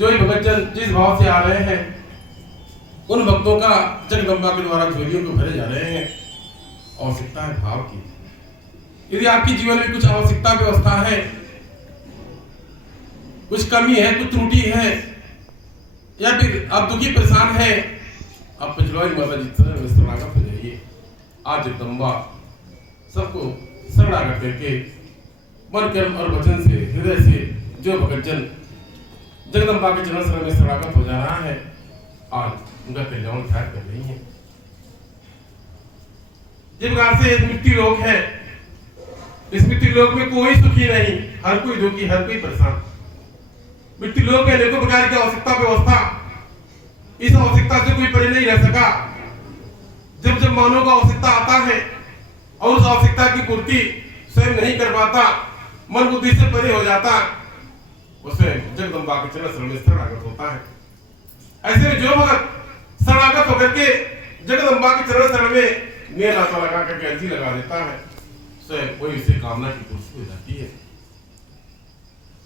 जो भगत जन जिस भाव से आ रहे हैं उन भक्तों का जगदम्बा के द्वारा झोलियों को भरे जा रहे हैं। आवश्यकता है भाव की। यदि आपके जीवन में कुछ आवश्यकता व्यवस्था है, कुछ कमी है, कुछ त्रुटि है, या फिर आप दुखी परेशान है, आप पिछलवाई माता जी शरणागत हो जाइए। आज जगदम्बा सबको शरणागत करके मन कर्म और वचन से हृदय से जो भगत जन जगदम्बा के चरण शरण में शरणागत हो जा रहा है, आज उनका कल्याण ध्यान कर रही है। जिस प्रकार से मृत्यु लोक है, इस मृत्यु लोक में कोई सुखी नहीं, हर कोई दुखी, हर कोई परेशान। मृत्यु लोक में अनेकों प्रकार की आवश्यकता व्यवस्था, इस आवश्यकता से कोई परे नहीं रह सका। जब जब मानव को आवश्यकता आता है और उस आवश्यकता की पूर्ति स्वयं नहीं कर पाता, मन बुद्धि से परे हो जाता, उसे जगदम्बा के चरण शरण में शरणागत होता है। ऐसे में जो भक्त शरणागत होकर के जगदम्बा के चरण शरण में मेल हाथ लगा करके अर्जी लगा देता है, स्वयं कोई उसे कामना की पूर्ति हो जाती है।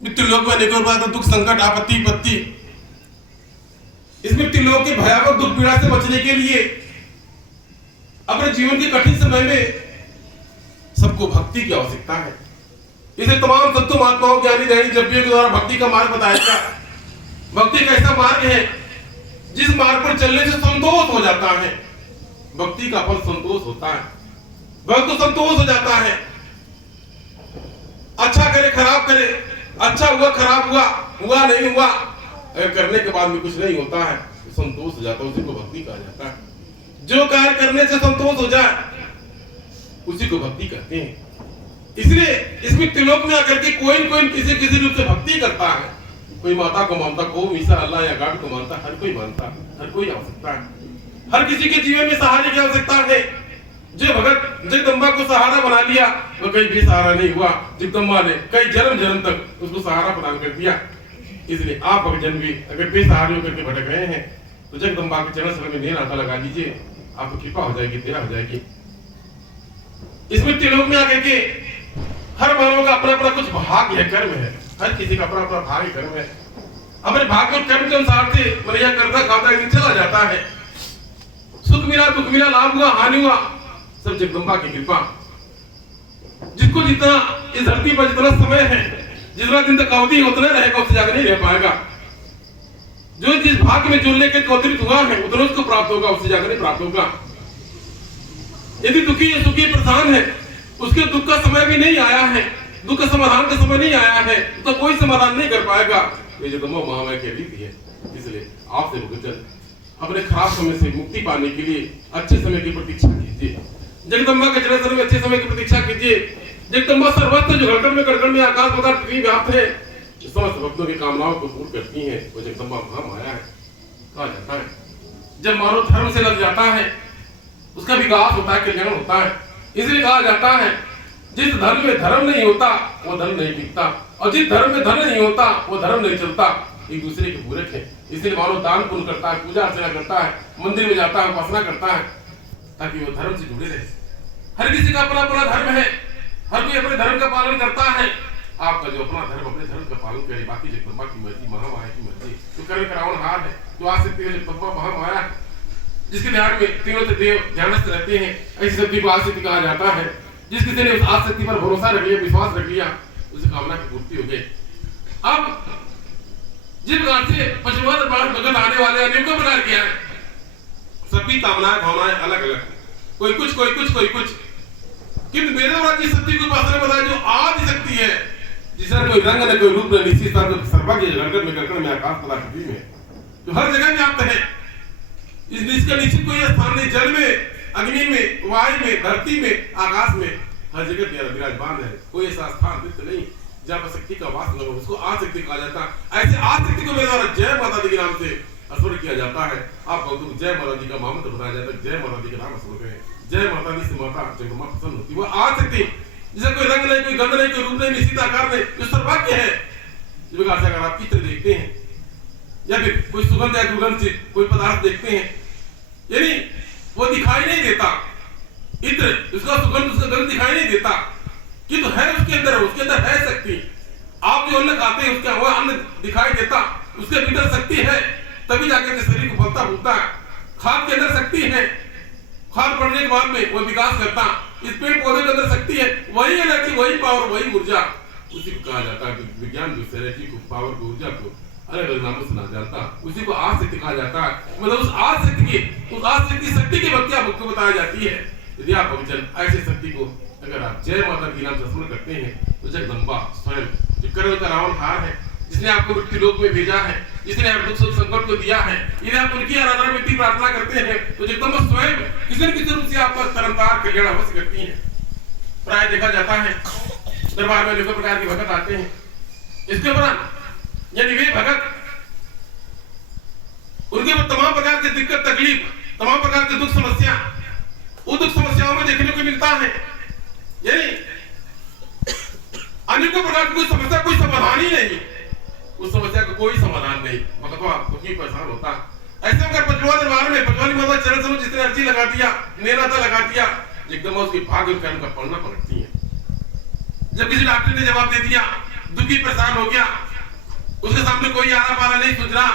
मृत्यु लोक में अनेकों प्रकार का दुख, संकट, आपत्ति, विपत्ति, इस मृत्यु लोक के भयावह दुख पीड़ा से बचने के लिए अपने जीवन के कठिन समय में सबको भक्ति की आवश्यकता है। इसे तमाम संतों, महात्माओं, ज्ञानी ध्यानी जपियों के द्वारा भक्ति का मार्ग बताया गया। भक्ति एक ऐसा मार्ग है जिस मार्ग पर चलने से संतोष हो जाता है। भक्ति का फल संतोष होता है, भक्त को संतोष हो जाता है। अच्छा करे, खराब करे, अच्छा हुआ, खराब हुआ, हुआ नहीं हुआ, अगर करने के बाद में कुछ नहीं होता है तो संतोष हो जाता है, उसी को भक्ति कहा जाता है। जो कार्य करने से संतोष हो जाए उसी को भक्ति कहते हैं। इसलिए इस मृत्यु लोक में आकर के कोई न कोई किसी रूप से भक्ति करता है। कोई माता को मानता, कोई ईसा, अल्लाह या गॉड को मानता, हर कोई मानता, हर कोई आवश्यकता है। हर किसी के जीवन में सहारे की आवश्यकता है। जो भगत जगदम्बा को सहारा बना लिया वो कहीं भी सहारा नहीं हुआ, जगदम्बा ने कई जन्म जन्म तक उसको सहारा प्रदान कर दिया। इसलिए आप भक्त जन भी अगर बेसहारे होकर के भटक रहे हैं तो जगदम्बा के चरण शरण में नेह नाता लगा लीजिए, आपको कृपा हो जाएगी, दया हो जाएगी। इस मृत्यु लोक में आकर के हर मानव का अपना अपना कुछ भाग्य है, कर्म है। हर किसी का अपना अपना भाग्य कर्म है। अपने भाग्य और कर्म के अनुसार से मरिया करता खाता है, चला जाता है। सुख मिला, दुख मिला, लाभ हुआ, हानि हुआ, सब जगदम्बा की कृपा। जिसको जितना इस धरती पर जितना समय है, जितना दिन तक अवधि उतना रहेगा, उससे ज्यादा नहीं रह पाएगा। जो जिस भाग्य में जुड़ने के अवतरित हुआ है उतना उसको प्राप्त होगा, उससे ज्यादा नहीं प्राप्त होगा। यदि दुखी या सुखी परेशान है, उसके दुख का समय भी नहीं आया है, दुख का समाधान का समय नहीं आया है, तो कोई समाधान नहीं कर पाएगा। ये जगदम्बा महामाया की रीति है। इसलिए आपसे भक्तजन अपने खराब समय से मुक्ति पाने के लिए अच्छे समय की प्रतीक्षा कीजिए। जगदम्बा के चरण में अच्छे समय की प्रतीक्षा कीजिए। जगदम्बा सर्वत्र जो घड़गड़ में कड़गड़ में आकाश पताल पृथ्वी व्याप्त है, समस्त भक्तों की कामनाओं को पूर्ण करती है, वो जगदम्बा महामाया है कहा जाता है। जब मानव धर्म से लग जाता है उसका विकास होता है, कल्याण होता है। इसलिए कहा जाता है जिस धर्म में धर्म नहीं होता वो धर्म नहीं टिकता, और जिस धर्म में धर्म नहीं होता वो धर्म नहीं चलता। एक दूसरे के पूरक है। इसलिए मानव दान पुण्य करता है, पूजा अर्चना करता है, मंदिर में जाता है, उपासना करता है, ताकि वो धर्म से जुड़े रहे। हर किसी का अपना अपना धर्म है, हर कोई अपने धर्म का पालन करता है। आपका जो अपना धर्म, अपने धर्म का पालन करे, बाकी जगदम्बा की मर्जी, महामाया की मर्जी। तो कर्म करावनहार है, जो आज शक्ति है जगदम्बा महामाया है, जिसके ध्यान में तीनों देव ध्यानस्थ रहते हैं। ऐसी शक्ति को आशक्ति कहा जाता है। जिस किसी ने उस आशक्ति पर भरोसा रख लिया, विश्वास रख लिया, उसे कामना की पूर्ति हो गई। अब जिस प्रकार से पचवा भगत आने वाले अनेकों प्रकार के हैं, सबकी कामनाएं भावनाएं अलग अलग, कोई कुछ कोई कुछ कोई कुछ, किंतु मेरे द्वारा की शक्ति को पास बताया जो आदि शक्ति है, जिसका कोई रंग न कोई रूप न निश्चित सर्वज्ञ गगन में आकाश तथा पृथ्वी में, जो हर जगह व्याप्त है। इसका निश्चित कोई स्थान नहीं, जल में, अग्नि में, वायु में, धरती में, आकाश में, हर जगह विराजमान है। कोई ऐसा स्थान नहीं जहाँ पर शक्ति का वास न हो, उसको आशक्ति कहा जाता है। ऐसे आशक्ति को मेरे द्वारा जय माता दी के नाम से स्मरण किया जाता है। आप भक्तों को जय माता दी का महामंत्र बताया जाता है। जय माता दी का नाम स्मरण करें, जय माता दी से माता जगदम्बा प्रसन्न होती है। वो आशक्ति जिसका कोई रंग नहीं, कोई गंध नहीं, कोई रूप नहीं, निश्चित आकार नहीं, जो सर्वज्ञ है। इस प्रकार से अगर आप चित्र देखते हैं या फिर कोई सुगंध या दुर्गंध से कोई पदार्थ देखते हैं, यानी वो दिखाई नहीं देता, इत्र उसका सुगंध, उसका गंध दिखाई नहीं देता, किंतु है उसके अंदर है शक्ति। आप जो अन्न खाते हैं उसका वह अन्न दिखाई देता, उसके भीतर शक्ति है, तभी जाकर के शरीर को फलता फूलता है। खाद के अंदर शक्ति है, खाद पड़ने के बाद में वो विकास करता। इस पेड़ पौधे के अंदर शक्ति है, वही एनर्जी, वही पावर, वही ऊर्जा, उसी को कहा जाता है। विज्ञान जो एनर्जी को, पावर को, ऊर्जा को अलग अलग नामों से जाना जाता है, उसी को आज शक्ति कहा जाता है। मतलब उस आज शक्ति की भक्ति आपको बताई जाती है। यदि आप भक्तजन ऐसी शक्ति को अगर आप जय माता की नाम से स्मरण करते हैं, तो जगदम्बा स्वयं जो कर्ण का रावणहार है, जिसने आपको मृत्यु लोक में भेजा है, जिसने आप दुख सुख संकट को दिया है, यदि आप उनकी आराधना में प्रार्थना करते हैं, तो जगदम्बा स्वयं किसी न किसी रूप से आपका तरनतार कल्याण अवश्य करती है। प्राय देखा जाता है दरबार में अनेकों प्रकार के भगत आते हैं। इसके उपरांत यानी वे भगत, उनके ऊपर तमाम प्रकार की दिक्कत तकलीफ, तमाम प्रकार की दुख समस्या, उन दुख समस्याओं में देखने को मिलता है। यानी अनेकों प्रकार की कोई समस्या, कोई समाधान ही नहीं, उस समस्या का कोई समाधान नहीं, भगतवा दुखी परेशान होता। ऐसे में पचवा दरबार में पचवानी माता चरण समझ जितने अर्जी लगा दिया, नेनाता लगा दिया, एकदम उसकी भाग्य कर्म का पलना पलटती है। जब किसी डॉक्टर ने जवाब दे दिया, दुखी परेशान हो गया, उसके सामने कोई आरा पारा नहीं सुझ रहा,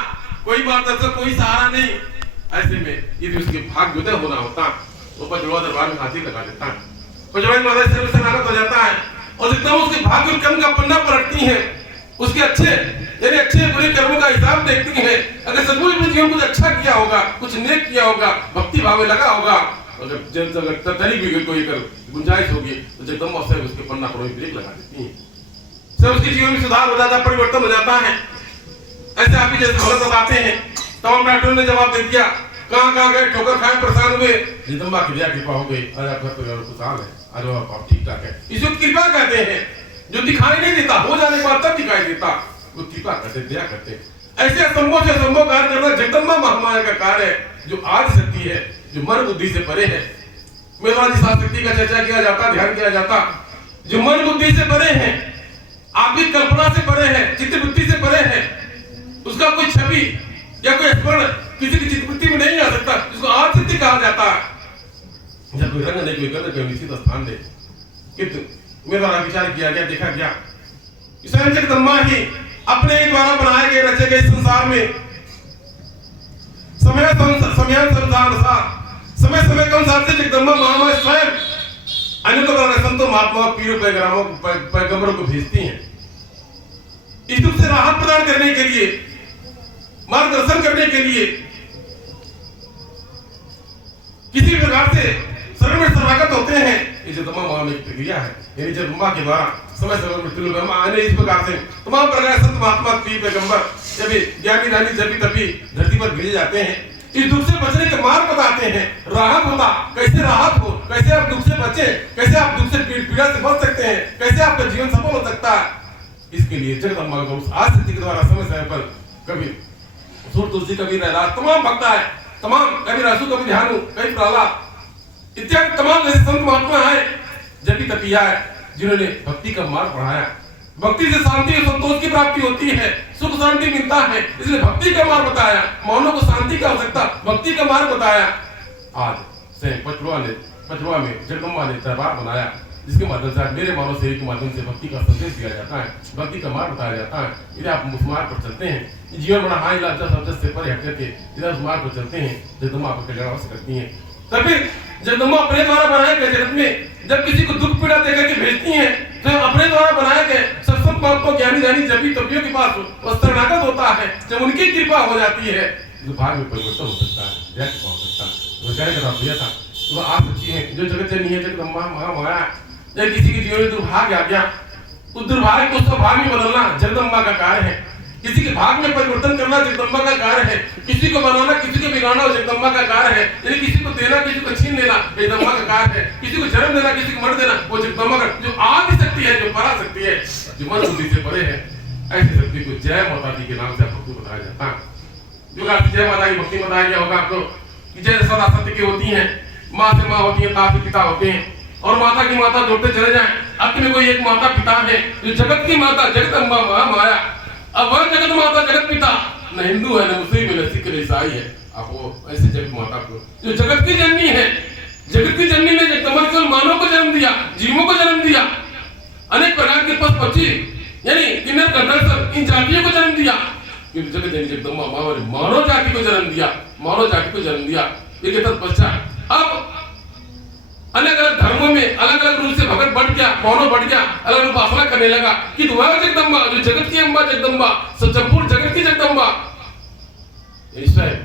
कोई मार्गदर्शक, कोई सहारा नहीं, ऐसे में यदि उसके भाग्य उदय होना होता तो पचवा दरबार में हाथी लगा देता है, पचवानी माता से शरणागत हो जाता है, और एकदम उसके भाग्य कर्म का पन्ना पलटती है। उसके अच्छे यानी अच्छे बुरे कर्मों का हिसाब देखती है। अगर सचमुच में जीवन कुछ अच्छा किया होगा, कुछ नेक किया होगा, भक्ति भाव में लगा होगा, अगर तरी भी कोई गुंजाइश होगी, तो जगदम्बा से उसके पन्ना पर ब्रेक लगा देती है, सब उसके जीवन में सुधार हो जाता है, परिवर्तन हो जाता है। ऐसे आप जैसे भगत बताते हैं, तमाम डॉक्टरों ने जवाब दे दिया, कहाँ गए, ठोकर खाए, परेशान हुए, जगदम्बा की दया कृपा हो गई, आज आपका परिवार खुशहाल है, आज आप ठीक ठाक है। इसे कृपा कहते हैं, जो दिखाई नहीं देता, हो जाने के बाद तब दिखाई देता, वो कृपा करते, दया करते। ऐसे असंभव से असंभव कार्य करना जगदम्बा महामाया का कार्य है, जो आदि शक्ति है, जो मन बुद्धि से परे है। मेवाड़ी शक्ति का चर्चा किया जाता, ध्यान किया जाता, जो मन बुद्धि से परे है, आपकी कल्पना से परे है, चित्त वृत्ति से परे है, उसका कोई छवि या कोई स्मरण किसी की चित्त वृत्ति में नहीं आ सकता, जिसको आदि शक्ति कहा जाता है। जब कोई रंग नहीं, कोई गंध, कोई निश्चित स्थान दे, किंतु मेरा विचार किया गया, देखा गया, स्वयं जगदम्बा ही अपने द्वारा बनाए गए रचे गए संसार में समय के अनुसार से जगदम्बा महामाया स्वयं अनेकों प्रकार के संतों, महात्माओं, पीरों, पैगंबरों को भेजती हैं, इस दुख से राहत प्रदान करने के लिए, मार्गदर्शन करने के लिए, किसी प्रकार से शरण में शरणागत होते हैं। ये जगदम्बा महामाया की प्रक्रिया है, यानी जगदम्बा के द्वारा समय में मृत्यु लोग आने इस प्रकार से तमाम प्रकार संत महात्मा, पीर, पैगंबर, जब ज्ञानी दानी जब तभी धरती पर भेजे जाते हैं, इस दुख से बचने के मार्ग बताते हैं, राहत होता, कैसे राहत हो, कैसे आप दुख से बचे, कैसे आप दुख से पीड़ा से बच सकते हैं, कैसे आपका जीवन सफल हो सकता है। इसके लिए जगदम्बा का उस आदिशक्ति के द्वारा समय समय पर कभी सूर तुलसी, कभी रैदास, तमाम भक्त है, तमाम कभी रासु, कभी ध्यानु, कभी प्रहलाद इत्यादि तमाम ऐसे संत महात्मा है, जबी तपिया है, जिन्होंने भक्ति का मार्ग बढ़ाया। भक्ति से शांति और संतोष की प्राप्ति होती है, सुख शांति मिलता है, इसलिए भक्ति का मार्ग बताया, मौनों को शांति की आवश्यकता, भक्ति का मार्ग बताया। आज से पचवा में जगदम्बा ने दरबार बनाया, जिसके माध्यम से आज मेरे मानव सेवी के माध्यम से भक्ति का संदेश दिया जाता है, भक्ति का मार्ग बताया जाता है। यदि आप उस मार्ग पर चलते हैं, जीवन बड़ा हाई लालचा सब से परे हट करके यदि उस मार्ग पर चलते हैं, जगदम्बा आपको कल्याण अवश्य करती है। तभी जगदम्बा अपने द्वारा बनाए गए जगत में जब किसी को दुख पीड़ा देकर के भेजती हैं, तो अपने द्वारा बनाए गए सत्संग महात्मा, ज्ञानी दानी जबी तबियों के पास वो शरणागत होता है, जब उनकी कृपा हो जाती है, तो भाग्य में परिवर्तन हो सकता है, यह कृपा हो सकता है। वो कहने का दिया था, वो आ सकती है, जो जगत जननी है जगदम्बा महामाया। जब किसी के जीवन में दुर्भाग्य आ गया, उस दुर्भाग्य को उसका भाग्य में बदलना जगदम्बा का कार्य है, किसी के भाग में परिवर्तन करना जगदम्बा का कार्य है, किसी को बनाना, किसी को बिगाड़ना जगदम्बा का कार्य है, यानी किसी को देना, किसी को छीन लेना जगदम्बा का कार्य है, किसी को जन्म देना, किसी को मर देना, वो जगदम्बा का जो आदि शक्ति है, जो परा शक्ति है, जो मन बुद्धि से परे है, ऐसी शक्ति को जय माता दी के नाम से आपको बताया जाता है। जो जय माता की भक्ति बताया गया होगा आपको कि जय सदा सत्य की होती है, माँ से माँ होती है, पिता से पिता होते हैं, और माता की माता जोड़ते चले जाए। अंत में कोई एक माता पिता है, जो जगत की माता जगदम्बा महामाया। अब वह जगत माता जगत पिता न हिंदू है, न मुस्लिम है, न सिख, न ईसाई है, आप वो ऐसे जगत माता को जो जगत की जननी है, जगत की जननी ने जगदम्बा केवल मानव को जन्म दिया, जीवों को जन्म दिया, अनेक प्रकार के पशु पक्षी यानी किन्नर गंधर्व इन जातियों को जन्म दिया, कि जगत जननी जगदम्बा माँ ने मानव जाति को जन्म दिया, मानव जाति को जन्म दिया। एक तत्पश्चात अब अलग अलग धर्मों में अलग अलग रूप से भगत बढ़ गया, मानव बढ़ गया, अलग अलग उपासना करने लगा कि वह जगदम्बा जो जगत की अम्बा जगदम्बा, संपूर्ण जगत की जगदम्बा,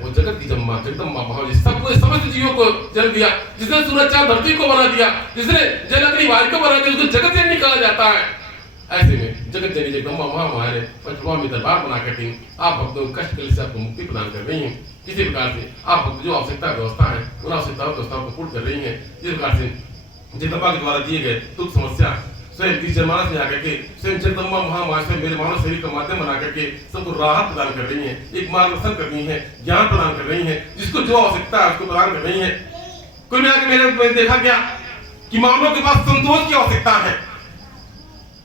वो जगत की जम्मा जगदम्बा महावी सबको समस्त जीवों को जन्म दिया, जिसने सूरज चांद धरती को बना दिया, जिसने जल अग्नि वायु को बना दिया, उसको जगत जननी कहा जाता है। ऐसे में जगत जननी जगदम्बा महामाया ने पंचवा में दरबार बना कर आप भक्तों को कष्ट कलेश से आपको मुक्ति प्रदान कर रही हैं। किसी प्रकार से आप भक्त जो आवश्यकता व्यवस्था है उन आवश्यकताओं व्यवस्थाओं को पूर्ण कर रही हैं। जिस प्रकार से जगदम्बा के द्वारा दिए गए दुख समस्या स्वयं इस जनमानस में आकर के स्वयं जगदम्बा महामाया स्वयं मेरे मानव शरीर का माध्यम बना करके सबको राहत प्रदान कर रही है, एक मार्गदर्शन कर रही है, ज्ञान प्रदान कर रही है, जिसको जो आवश्यकता है उसको प्रदान कर रही है। कुल मिलाकर मैंने देखा गया कि मानव के पास संतोष की आवश्यकता है।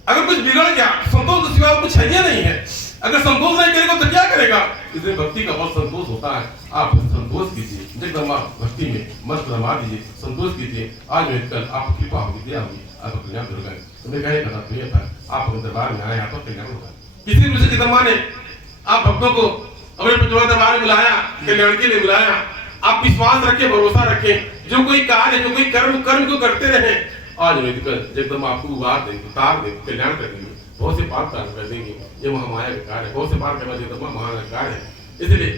अगर कुछ बिगड़ गया संतोष के सिवा कुछ है ही नहीं है। अगर संतोष नहीं करेगा तो क्या करेगा? इसलिए भक्ति का बहुत संतोष होता है। आप संतोष कीजिए, जगदम्बा भक्ति में मस्त रमा दीजिए, संतोष कीजिए। आज में कल आप कृपा होगी, दया होगी, आपका कल्याण होगा। तो मैं कहने का तात्पर्य था आप दरबार में आए, आपका कल्याण होगा। किसी भी जगदम्बा ने आप भक्तों को अपने दरबार में बुलाया, कल्याण के लिए बुलाया। आप विश्वास रखें, भरोसा रखें, जो कोई कार्य जो कोई कर्म को करते रहे। आज में जगदम्बा आपको उबार देंगे, उतार देंगे, कल्याण कर देंगे, बहुत से पाप कार्य कर देंगे। ये महामाया का कार्य है, बहुत से पार करना जगदम्बा महामाया का कार्य है। इसलिए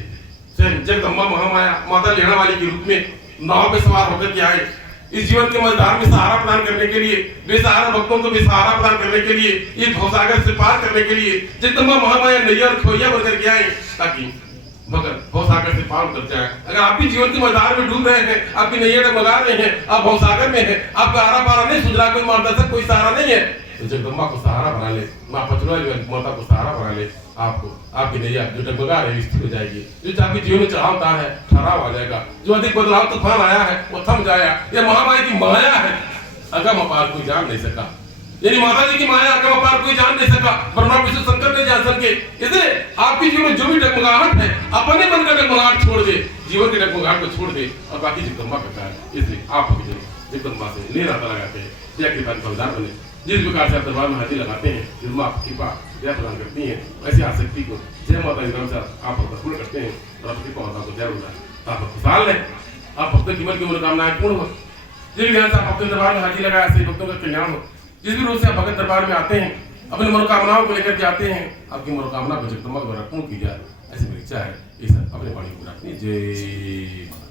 स्वयं जगदम्बा महामाया माता लेना वाली के रूप में नाव पे सवार होकर के आए। इस जीवन के मझधार में सहारा प्रदान करने के लिए, बेसहारा भक्तों को बेसहारा प्रदान करने के लिए, ये भवसागर से पार करने के लिए जगदम्बा महामाया नैया और खोइया बनकर के आए, ताकि भगत भवसागर से पार कर जाए। अगर आप भी जीवन के मझधार में डूब रहे हैं, आपकी नैया डगमगा रहे हैं, आप भवसागर में हैं, आपका आरा पारा नहीं सुधरा, कोई मार्गदर्शक कोई सहारा नहीं है, तो जगदम्बा को सहारा बना ले, माँ पचुआ माता को सहारा बना ले। आपको आपकी नैया जो डगमगा रही स्थिर हो जाएगी। जो आपके जीवन में चढ़ाव उतार है ठहराव आ जाएगा। जो अधिक बदलाव तूफान आया है वो थम जाएगा। यह महामाया की माया है, अगम अपार कोई जान नहीं सका। यानी माता जी की माया अगम अपार कोई जान नहीं सका, ब्रह्मा विष्णु शंकर ने जान सके। इसलिए आपके जीवन में जो भी डगमगाहट है, अपने मन का डगमगाहट छोड़ दे, जीवन के डगमगाहट को छोड़ दे और बाकी जगदम्बा का कार्य। इसलिए आप जगदम्बा से निराता लगाते हैं, जय कृपा के फलदार बने। जिस प्रकार से आप दरबार में हाजिर लगाते हैं, जगदम्बा आपकी कृपा दया प्रदान करती हैं, ऐसी आसक्ति को जय माता के नाम से आप पूर्ण करते हैं और आपकी माता को जय होता है। आप खुशहाल रहें, आप भक्तों की मन की मनोकामनाएं पूर्ण हो। जिस ध्यान से आप अपने दरबार में हाजिर लगाया, ऐसे भक्तों का कल्याण हो। जिस भी रूप से आप भगत दरबार में आते हैं, अपनी मनोकामनाओं को लेकर के आते हैं, आपकी मनोकामना को जगदम्बा द्वारा पूर्ण की जाए, ऐसी मेरी इच्छा है। इस अपने वाणी को रखनी जय।